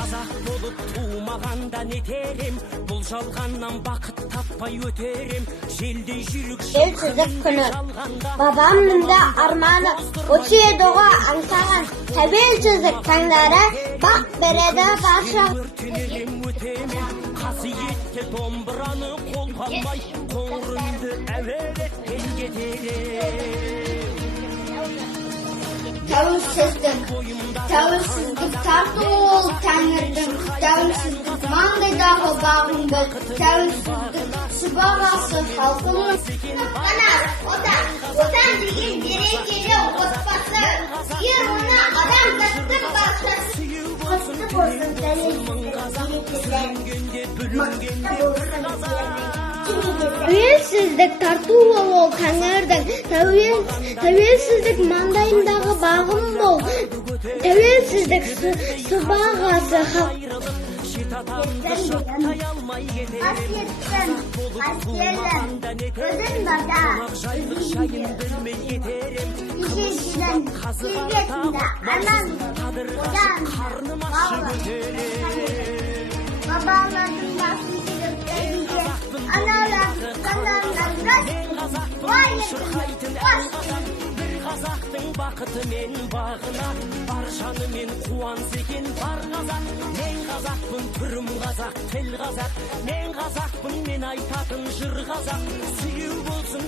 Қазақ болып туымағанда не терем, бұл жалғаннан бақыт таппай өтерем. Желдей жүрік Тәуелсіздік күні бабамның да арманы, осы еді ғой аңсаған тәуелсіздік таңдары, бақ береді барша. Өртенелем өтемем, қасиетті домбыраны қолға алмай, қоңырымды әуелетпен кетерем. Тәуелсіздік тарту ол тәңірдің, тәуелсіздік маңдайдағы бағың бол, тәуелсіздік сыбағасы халқымыз. Отан деген берекелі отбасы, сүйер оны адамзаттың баршасы. Құтты болсын тәуелсіздік Тәуелсіздік тарту ол тәңірдің, тәуелсіздік маңдайындағы бағым бол, тәуелсіздік сыбағасы халқымыз. Қасиеттің, қастерлім, өзің бада, ежелден, келбетінде, анан, одан, бауыр, бабалардың басын жүректерінде, аналардың сандарынан Қазақтың бақыты мен бағына, бар жанымен қуанса екен бар қазақ. Мен қазақпын, түрім қазақ, тіл қазақ. Мен қазақпын, мен айтатын жыр қазақ. Сүйеу болсын